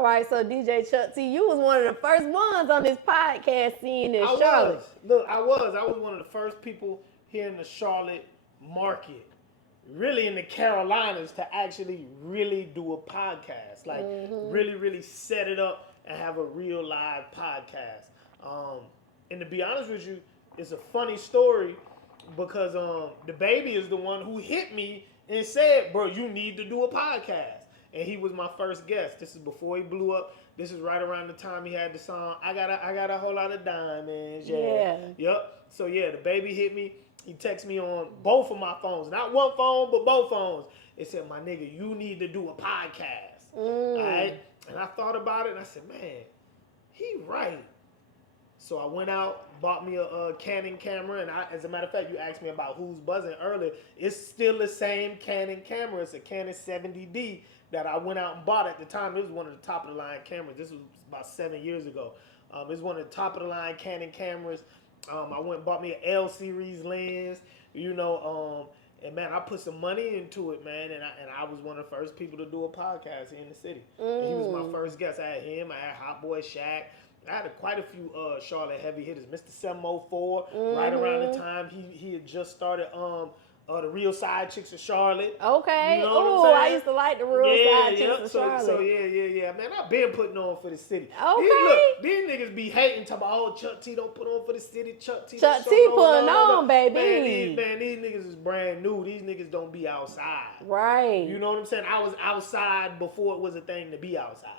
All right, so DJ Chuck T, you was one of the first ones on this podcast scene in Charlotte. I was one of the first people here in the Charlotte market, really in the Carolinas, to actually really do a podcast. Like, really set it up and have a real live podcast. And to be honest with you, it's a funny story because Dababy is the one who hit me and said, bro, you need to do a podcast. And he was my first guest. This is before he blew up. This is right around the time he had the song, I got a whole lot of diamonds. Yeah. Yep. So yeah, Dababy hit me. He texted me on both of my phones. Not one phone, but both phones. It said, my nigga, you need to do a podcast. All right? And I thought about it and I said, man, he right. So I went out, bought me a Canon camera, and as a matter of fact, you asked me about who's buzzing earlier. It's still the same Canon camera. It's a Canon 70D that I went out and bought at the time. It was one of the top of the line cameras. This was about 7 years ago. It was one of the top of the line Canon cameras. I went and bought me an L series lens, and man, I put some money into it, man, and I was one of the first people to do a podcast here in the city. And he was my first guest. I had him, I had Hot Boy Shaq. I had quite a few Charlotte heavy hitters. Mr. 704, right around the time he had just started the Real Side Chicks of Charlotte. Okay. You know what I'm I used to like the Real Side Chicks of Charlotte. So yeah. Man, I've been putting on for the city. Okay. These niggas be hating, talking about, oh, Chuck T don't put on for the city. Chuck T putting on, baby. Man, these niggas is brand new. These niggas don't be outside. Right. You know what I'm saying? I was outside before it was a thing to be outside.